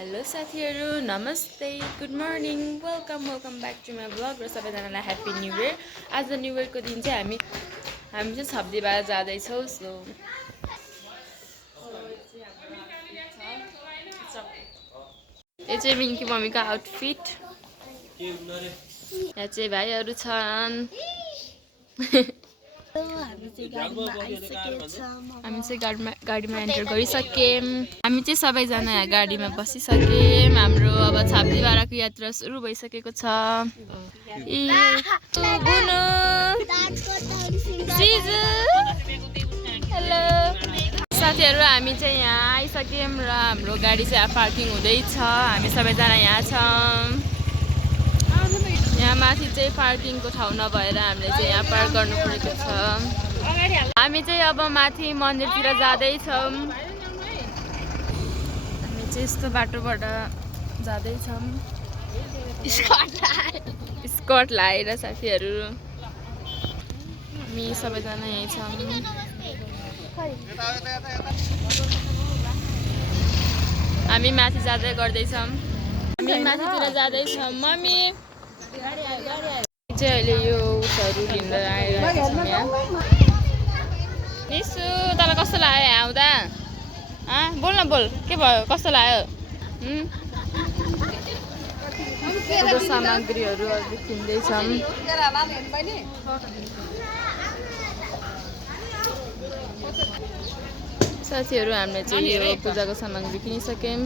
Hello साथीहरु नमस्ते good morning welcome back to my blog र सबैजनालाई ह्याप्पी न्यू इयर। आज न्यू इयरको दिन चाहिँ हामी चाहिँ सब्जीबार जाँदैछौँ। सो यो चाहिँ मिन्की मम्मीको आउटफिट। यहाँ चाहिँ भाइहरू छन्। हामी चाहिँ गाडीमा एन्टर गरिसक्यौँ। हामी चाहिँ सबैजना यहाँ गाडीमा बसिसक्यौँ। हाम्रो अब छाब्दीबाराको यात्रा सुरु भइसकेको छ। हेलो साथीहरू, हामी चाहिँ यहाँ आइसक्यौँ र हाम्रो गाडी चाहिँ यहाँ पार्किङ हुँदैछ। हामी सबैजना यहाँ छौँ। यहाँ माथि चाहिँ पार्किङको ठाउँ नभएर हामीले चाहिँ यहाँ पार्क गर्नु परेको छ। हामी चाहिँ अब माथि मन्दिरतिर जाँदैछौँ। हामी चाहिँ यस्तो बाटोबाट जाँदैछौँ स्कर्ट लाएर साथीहरू। हामी सबैजना यहीँ छौँ। हामी माथि जाँदै गर्दैछौँ। हामी माथितिर जाँदैछौँ। मम्मी चाहिँ अहिले यो उसहरू लिँदै आइरहेको छौँ यहाँ। निसु तँलाई कस्तो लाग्यो यहाँ आउँदा? बोल न, बोल के भयो, कस्तो लाग्यो? सामग्रीहरू अझै किन्दैछौँ। साथीहरू, हामीले चाहिँ यो पूजाको सामग्री किनिसक्यौँ।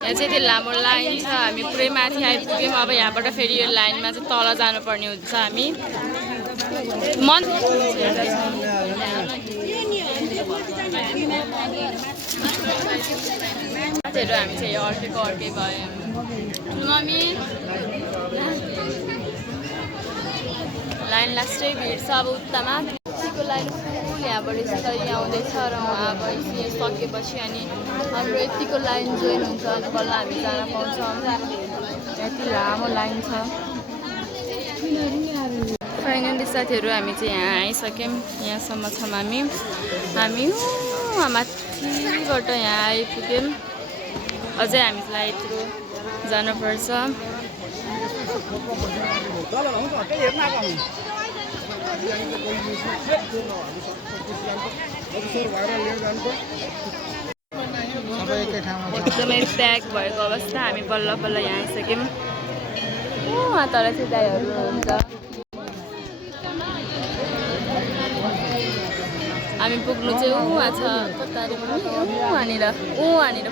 यहाँ चाहिँ त्यो लामो लाइन छ। हामी पुरै माथि आइपुग्यौँ। अब यहाँबाट फेरि यो लाइनमा चाहिँ तल जानुपर्ने हुन्छ। हामी साथीहरू, हामी चाहिँ यो अर्कै गयौँ। मम्मी लाइन लास्टै भिड छ। अब उत्तामा को लाइन फुल यहाँबाट यसरी आउँदैछ र उहाँ अब सकेपछि अनि हाम्रो यतिको लाइन जोइन हुन्छ अनि बल्ल हामी जान पाउँछौँ। यति लामो लाइन छ। फाइनली साथीहरू, हामी चाहिँ यहाँ आइसक्यौँ। यहाँसम्म छौँ हामी माथिबाट यहाँ आइपुग्यौँ। अझै हामीलाई यत्रो जानुपर्छ। एकदमै प्याक भएको अवस्था। हामी बल्ल बल्ल यहाँ आइसक्यौँ। उहाँ तर चाहिँ दाइहरू हुन्छ। हामी पुग्नु चाहिँ उहाँ छ कतारी वहाँनिर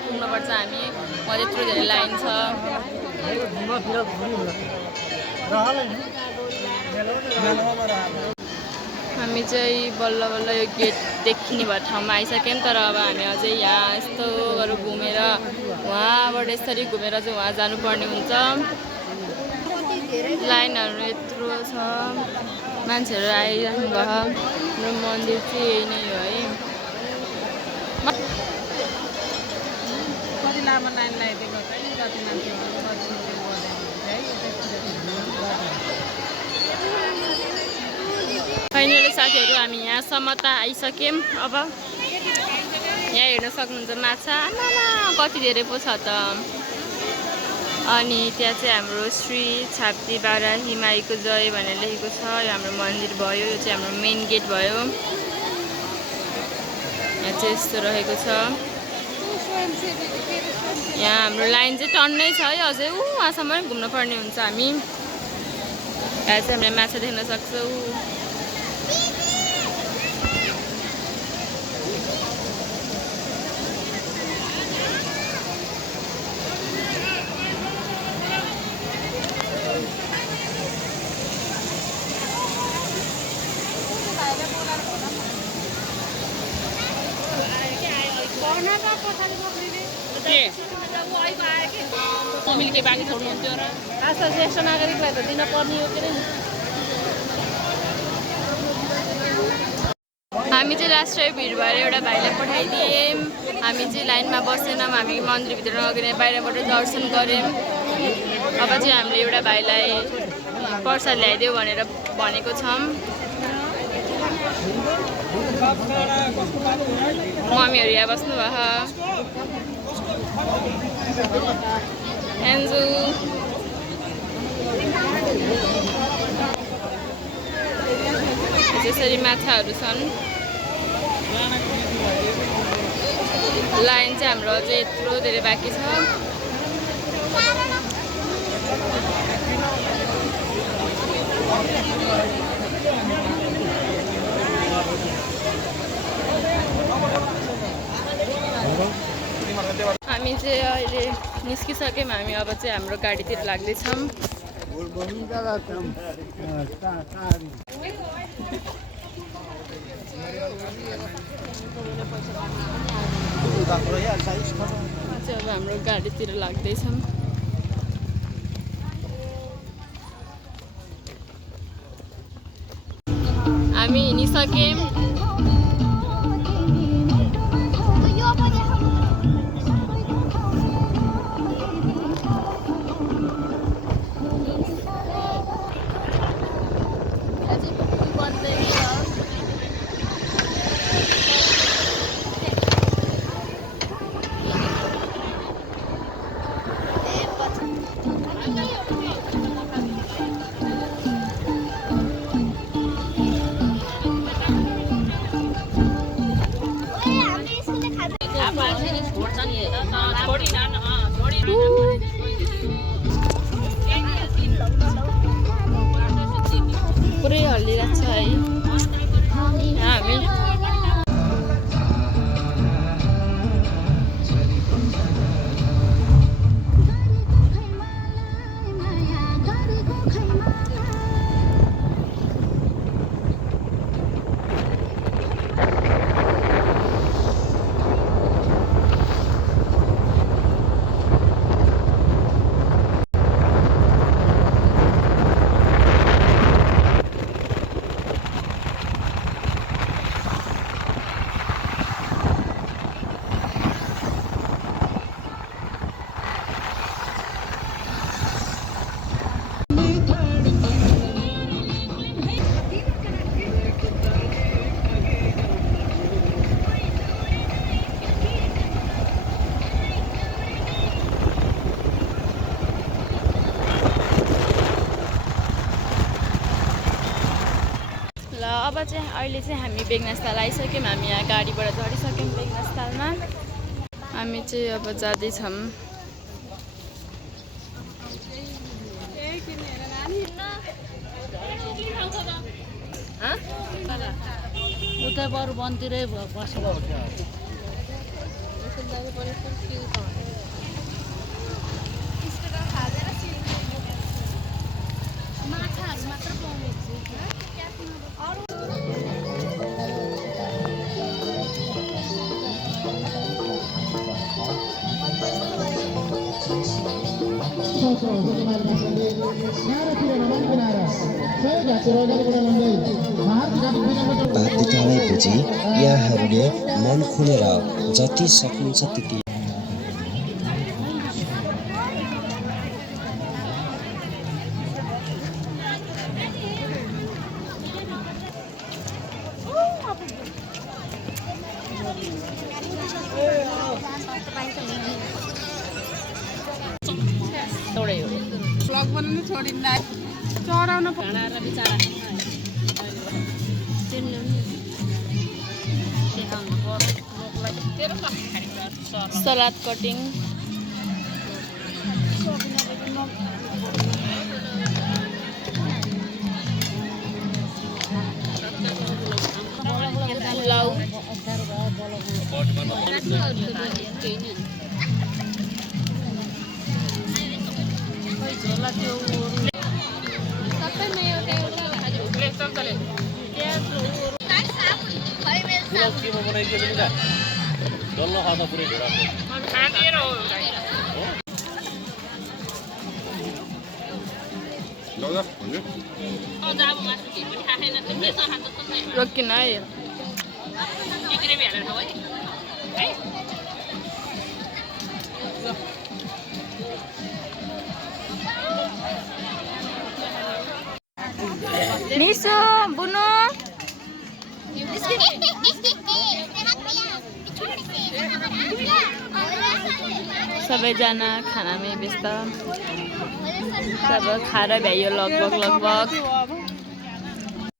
पुग्नुपर्छ हामी। वहाँ त्यत्रो धेरै लाइन छ। हामी चाहिँ बल्ल बल्ल यो गेट देखिने भए ठाउँमा आइसक्यौँ। तर अब हामी अझै यहाँ यस्तो घुमेर वहाँबाट यसरी घुमेर चाहिँ वहाँ जानुपर्ने हुन्छ। लाइनहरू यत्रो छ। मान्छेहरू आइराख्नु भयो। र मन्दिर चाहिँ यही नै हो है। कति लामो लाइन लगाइदिएको कति मान्छे फाइनली साथीहरू हामी यहाँसम्म त आइसक्यौँ। अब यहाँ हेर्न सक्नुहुन्छ माछा कति धेरै पो छ त। अनि त्यहाँ चाहिँ हाम्रो श्री छाप्ती बाराही माईको जय भनेर लेखेको छ। यो हाम्रो मन्दिर भयो। यो चाहिँ हाम्रो मेन गेट भयो। यहाँ चाहिँ यस्तो रहेको छ। यहाँ हाम्रो लाइन चाहिँ टन्नै छ है अझै वहाँसम्म घुम्न पर्ने हुन्छ हामी। यहाँ चाहिँ हामीले माछा देख्न सक्छौँ। के बाँकी छोड्नुहुन्थ्यो र खास ज्येष्ठ नागरिकलाई त दिन पर्ने हो के हामी चाहिँ लास्ट टाइम भिड भएर एउटा भाइलाई पठाइदियौँ। हामी चाहिँ लाइनमा बसेनौँ। हामी मन्दिरभित्र नगएर बाहिरबाट दर्शन गऱ्यौँ। अब चाहिँ हामीले एउटा भाइलाई प्रसाद ल्याइदेऊ भनेर भनेको छौँ। मम्मीहरू यहाँ बस्नुभयो। एन्जु त्यसरी माछाहरू छन्। लाइन चाहिँ हाम्रो अझै यत्रो धेरै बाँकी छ। हामी चाहिँ अहिले निस्किसक्यौँ। हामी अब चाहिँ हाम्रो गाडीतिर लाग्दैछौँ। अब हाम्रो गाडीतिर लाग्दैछौँ। हामी हिँडिसक्यौँ। पुरै हल्लिरहेको छ है हामी। अब चाहिँ अहिले चाहिँ हामी बेगनास्थल आइसक्यौँ। हामी यहाँ गाडीबाट झरिसक्यौँ बेगनास्थलमा। हामी चाहिँ अब जाँदैछौँ। उता बरु वनतिरै बस्छ। बात बिताएपछि यहाँहरूले मन खुलेर जति सक्नुहुन्छ त्यति एउटै हो ब्लग बनाउनु छोडिन्न चढाउन भाँडा र बिचरा सलाद कटिङ पुलाउ रोकिन है निसो बुनु सबैजना खानामै व्यस्त सब खाएर भ्याइयो लगभग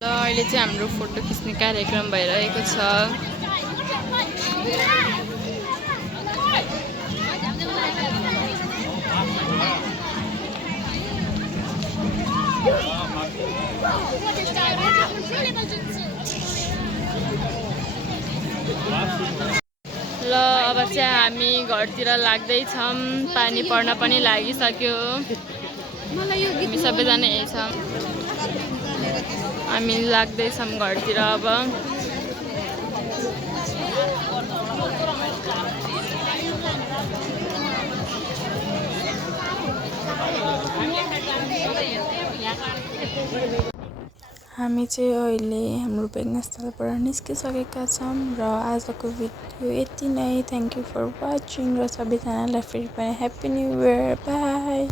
ल अहिले चाहिँ हाम्रो फोटो खिच्ने कार्यक्रम भइरहेको छ ल अब चाहिँ हामी घरतिर लाग्दैछौँ पानी पर्न पनि लागिसक्यो हामी सबैजना यही छौँ हामी लाग्दैछौँ घरतिर अब हामी चाहिँ अहिले हाम्रो पेग्नास्थलबाट निस्किसकेका छौँ र आजको भिडियो यति नै थ्याङ्क यू फर वाचिङ र सबैजनालाई फेरि पनि ह्याप्पी न्यू इयर बाई।